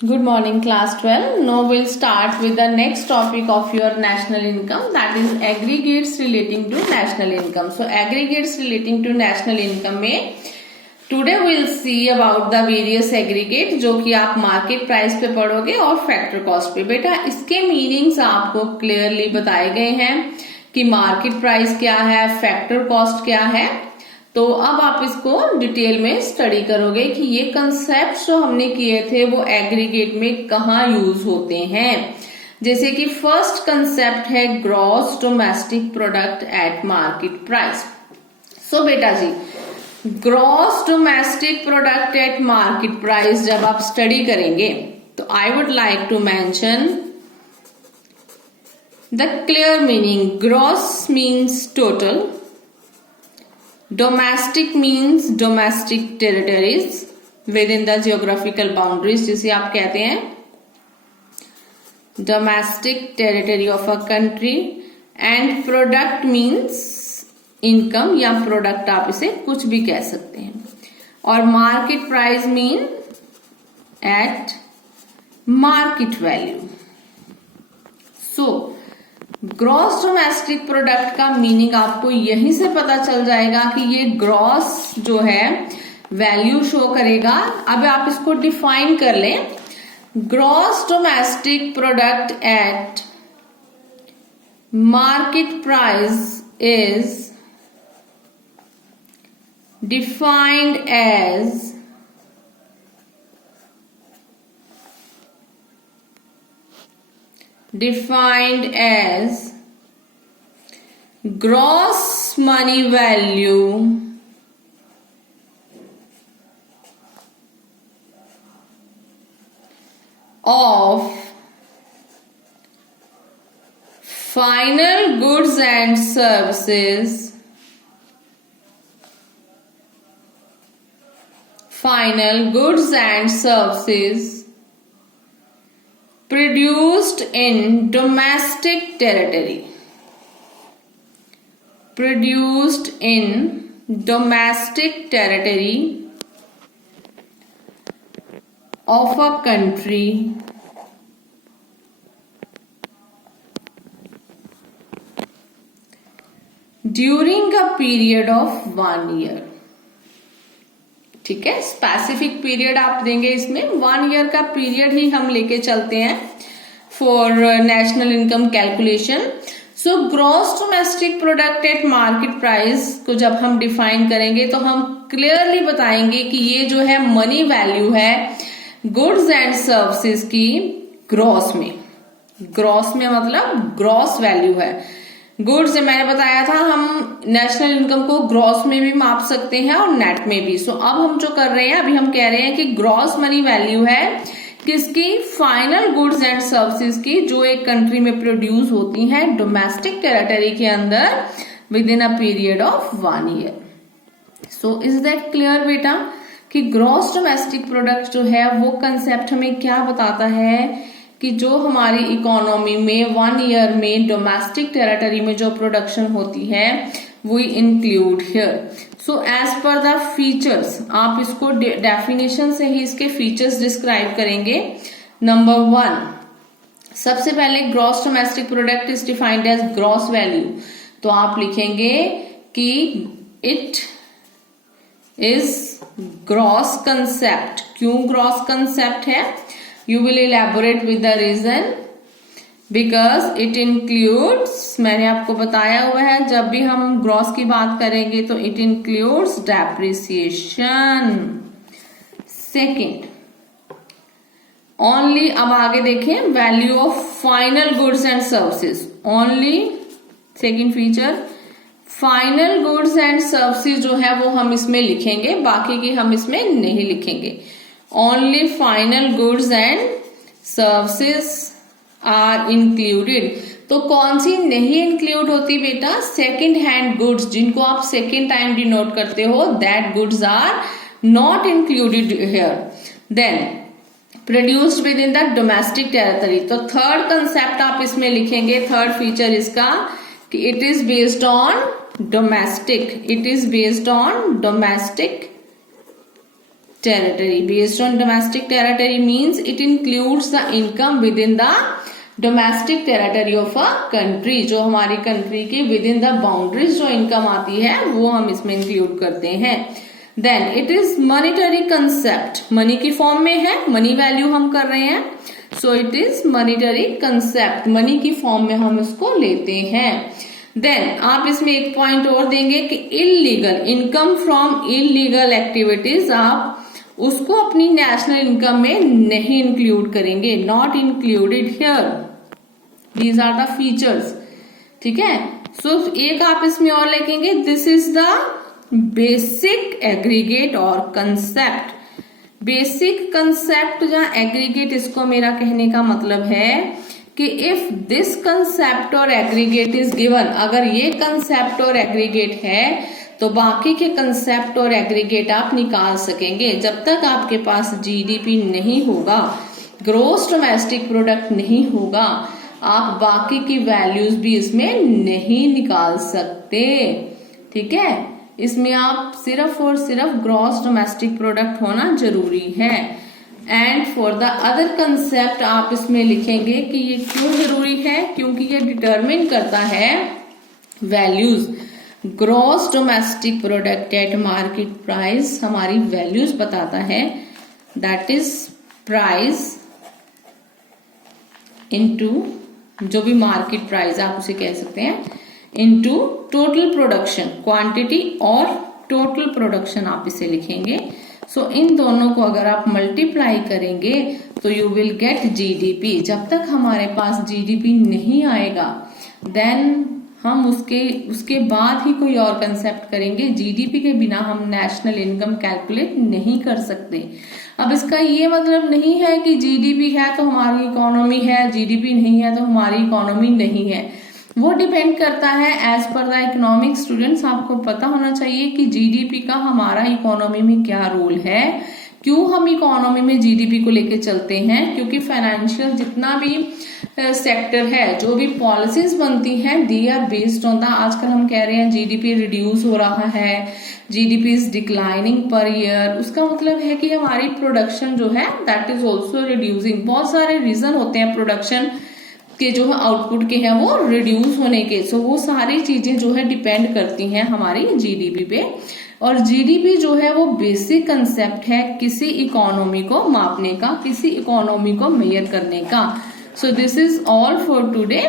Good morning, class 12. Now we'll start with the next topic of your national income, that is aggregates relating to national income. So aggregates relating to national income में today we'll see about the various aggregate जो कि आप market price पे पढ़ोगे और factor cost पे। बेटा इसके मीनिंग्स आपको क्लियरली बताए गए हैं कि मार्केट प्राइस क्या है, फैक्टर कॉस्ट क्या है। तो अब आप इसको डिटेल में स्टडी करोगे कि ये कंसेप्ट जो हमने किए थे वो एग्रीगेट में कहाँ यूज होते हैं। जैसे कि फर्स्ट कंसेप्ट है gross domestic product at market price. So बेटा जी, gross domestic product at market price जब आप स्टडी करेंगे तो I would like to mention the clear meaning. Gross means total, domestic means domestic territories within the geographical boundaries, जिसे आप कहते हैं domestic territory of a country, and product means income या product आप इसे कुछ भी कह सकते हैं, और market price mean at market value. So gross domestic product का मीनिंग आपको यहीं से पता चल जाएगा कि ये ग्रॉस जो है वैल्यू शो करेगा। अब आप इसको डिफाइन कर लें। Gross domestic product at market price is defined as gross money value of final goods and services produced in domestic territory of a country during a period of 1 year। ठीक है, specific period आप देंगे इसमें, 1 year का period ही हम लेके चलते हैं for national income calculation. So gross domestic product at market price को जब हम डिफाइन करेंगे तो हम क्लियरली बताएंगे कि ये जो है मनी वैल्यू है गुड्स एंड सर्विसेज की ग्रॉस में मतलब ग्रॉस वैल्यू है। गुड्स मैंने बताया था हम नेशनल इनकम को ग्रॉस में भी माप सकते हैं और नेट में भी। सो अब हम जो कर रहे हैं, अभी हम कह रहे हैं कि ग्रॉस मनी वैल्यू है किसकी, फाइनल गुड्स एंड सर्विसेज की जो एक कंट्री में प्रोड्यूस होती हैं डोमेस्टिक टेरिटरी के अंदर with in a period of 1 year. So is that clear बेटा कि ग्रॉस डोमेस्टिक प्रोडक्ट जो है वो कंसेप्ट हमें क्या बताता है कि जो हमारी इकोनॉमी में 1 ईयर में डोमेस्टिक टेरिटरी में जो प्रोडक्शन होती है वो include here. So as per the features, आप इसको डेफिनेशन से ही इसके फीचर्स डिस्क्राइब करेंगे। नंबर 1, सबसे पहले gross domestic product is defined as gross value. तो आप लिखेंगे कि इट इज ग्रॉस कंसेप्ट। क्यों ग्रॉस कंसेप्ट है? You will elaborate with the reason because it includes, मैंने आपको बताया हुआ है जब भी हम ग्रॉस की बात करेंगे तो it includes depreciation। Second, only, अब आगे देखें, value of final goods and services. Only second feature, final goods and services जो है वो हम इसमें लिखेंगे, बाकी की हम इसमें नहीं लिखेंगे। Only final goods and services are included। तो कौन सी नहीं इंक्लूड होती बेटा? सेकेंड हैंड गुड्स, जिनको आप सेकेंड टाइम डिनोट करते हो, that goods are not included here. Then produced within the domestic territory. तो थर्ड कंसेप्ट आप इसमें लिखेंगे, थर्ड फीचर इसका कि it is based on domestic territory. Based on domestic territory means it includes the income within the domestic territory of a country. जो हमारी country के within the boundaries जो इनकम आती है वो हम इसमें इंक्लूड करते हैं. Then it is monetary concept. Money की फॉर्म में है, मनी वैल्यू हम कर रहे हैं. So it is monetary concept. Money की फॉर्म में हम इसको लेते हैं. देन आप इसमें एक पॉइंट और देंगे कि illegal income from illegal activities आप उसको अपनी नेशनल इनकम में नहीं इंक्लूड करेंगे. Not included here. These are the features. ठीक है. सो एक आप इसमें और लिखेंगे, this is the basic aggregate और कंसेप्ट. बेसिक कंसेप्ट या एग्रीगेट, इसको मेरा कहने का मतलब है कि इफ दिस कंसेप्ट और एग्रीगेट इज गिवन, अगर ये कंसेप्ट और एग्रीगेट है तो बाकी के कंसेप्ट और एग्रीगेट आप निकाल सकेंगे. जब तक आपके पास जीडीपी नहीं होगा, ग्रोस डोमेस्टिक प्रोडक्ट नहीं होगा, आप बाकी की वैल्यूज भी इसमें नहीं निकाल सकते. ठीक है. इसमें आप सिर्फ और सिर्फ ग्रॉस डोमेस्टिक प्रोडक्ट होना जरूरी है. And for the other concept आप इसमें लिखेंगे कि ये क्यों जरूरी है, क्योंकि ये डिटरमिन करता है values. Gross domestic product at market price हमारी वैल्यूज बताता है. दैट इज प्राइस इनटू जो भी मार्केट प्राइस आप उसे कह सकते हैं, इनटू टोटल प्रोडक्शन, क्वांटिटी और टोटल प्रोडक्शन आप इसे लिखेंगे. सो इन दोनों को अगर आप मल्टीप्लाई करेंगे तो यू विल गेट जीडीपी. जब तक हमारे पास जीडीपी नहीं आएगा देन हम उसके बाद ही कोई और कंसेप्ट करेंगे. जीडीपी के बिना हम नेशनल इनकम कैलकुलेट नहीं कर सकते. अब इसका ये मतलब नहीं है कि जीडीपी है तो हमारी इकोनॉमी है, जीडीपी नहीं है तो हमारी इकोनॉमी नहीं है. वो डिपेंड करता है as per the economic. Students आपको पता होना चाहिए कि जीडीपी का हमारा इकोनॉमी में क्या रोल है, क्यों हम इकोनॉमी में जीडीपी को लेके चलते हैं. क्योंकि फाइनेंशियल जितना भी सेक्टर है, जो भी पॉलिसीज बनती हैं, they are based on the, आजकल हम कह रहे हैं जीडीपी रिड्यूस हो रहा है, GDP is declining per year. उसका मतलब है कि हमारी प्रोडक्शन जो है दैट इज ऑल्सो रिड्यूसिंग. बहुत सारे रीजन होते हैं प्रोडक्शन के जो आउटपुट के हैं वो रिड्यूस होने के. सो वो सारी चीजें जो है डिपेंड करती हैं हमारी जीडीपी पे. और जीडीपी जो है वो बेसिक कंसेप्ट है किसी इकोनॉमी को मापने का, किसी इकोनॉमी को मेजर करने का. So this is all for today.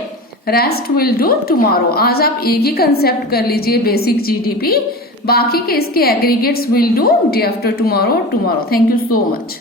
Rest will do tomorrow. आज आप एक ही कंसेप्ट कर लीजिए, बेसिक जीडीपी. बाकी के इसके aggregates will do day after tomorrow. Thank you so much.